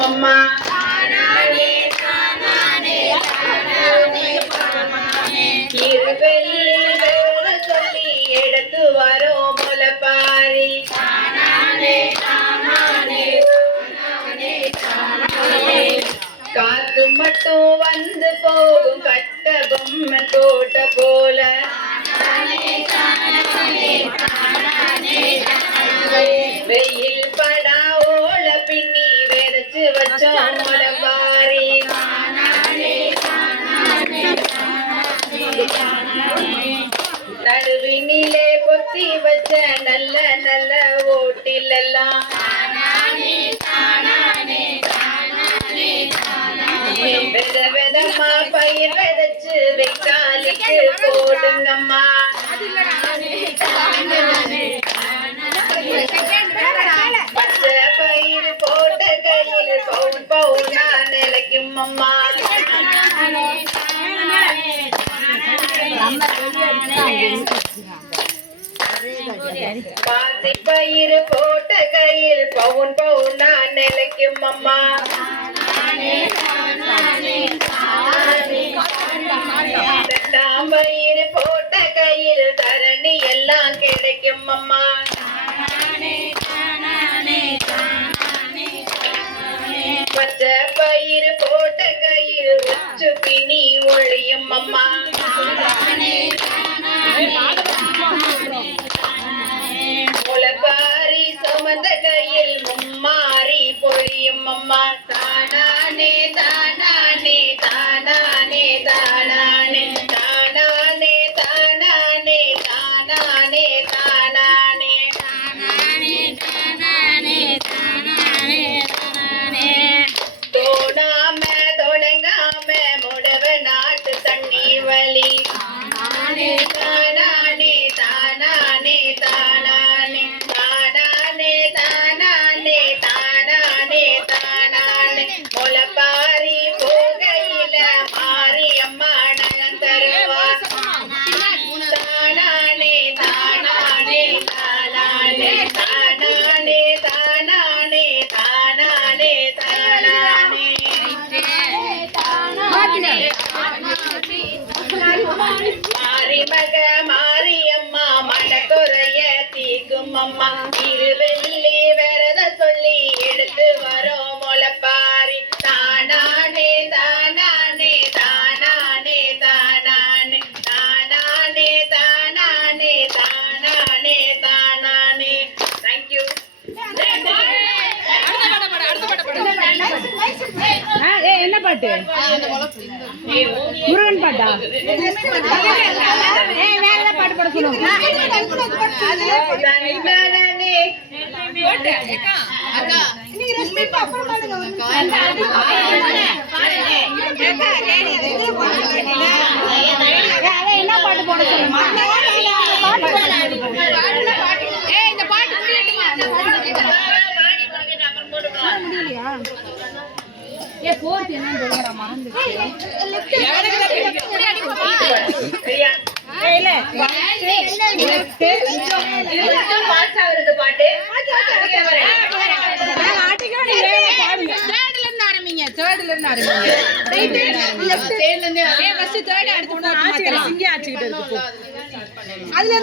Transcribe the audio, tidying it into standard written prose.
கிடைக்கும் அம்மா. இருவெளியில் சொல்லி எடுத்து வரோம் முளைப்பாரி. காத்து மட்டும் வந்து போகும் கட்ட பொம்மை கோட்டை போல. வெயில் படா ஓல பின்னி விதைச்சு வச்சோம் முளைப்பாரி. நடுவினிலே பொத்தி வச்ச நல்ல நல்ல ஓட்டில் எல்லாம் வித விதமா பயிர் விதைச்சு வெக்காலிக்கு போடுங்கம்மா. பச்சை பயிர் போட்ட கையில் பவுன் பவுனா நிலைக்கும் அம்மா. பாசி பயிர் போட்ட கையில் பவுன் பவுனா நிலைக்கும் அம்மா. பயிர் போட்ட கையில் தரணி எல்லாம் கிடைக்கும் அம்மா. பச்சை பயிர் போட்ட கையில் உச்சு பிணி ஒழியும் அம்மா. முளைப்பாரி சுமந்த கையில் மும்மாரி பொழியும் அம்மா. தானானே தானானே தானானே தானானே தானானே தானானே தானானே தானானே தோணாம தொடங்காம முடவ நாட்டு தண்ணி வழி. தானானே தானானே தானானே தானானே தானானே தானானே தானானே முளைப்பாரி போகையில மாரியம்மா நலம் தருவா. தானானே தானானே தானானே தானானே தானானே தானானே தானானே மாரிமக மாரியம்மா மடக்குறைய தீக்கும் அம்மா. இருவெள்ளி விரத சொல்லி எடுத்து வரோம் முளைப்பாரி. தானானே தானானே தானானே தானானே தானானே தானானே தானானே தானானே. தேங்க்யூ. என்ன பாட்டு? முருகன் பாட்டா? வேற பாட்டு பாட சொல்லுங்க. என்ன பாட்டு போட சொல்லுங்க. அதுல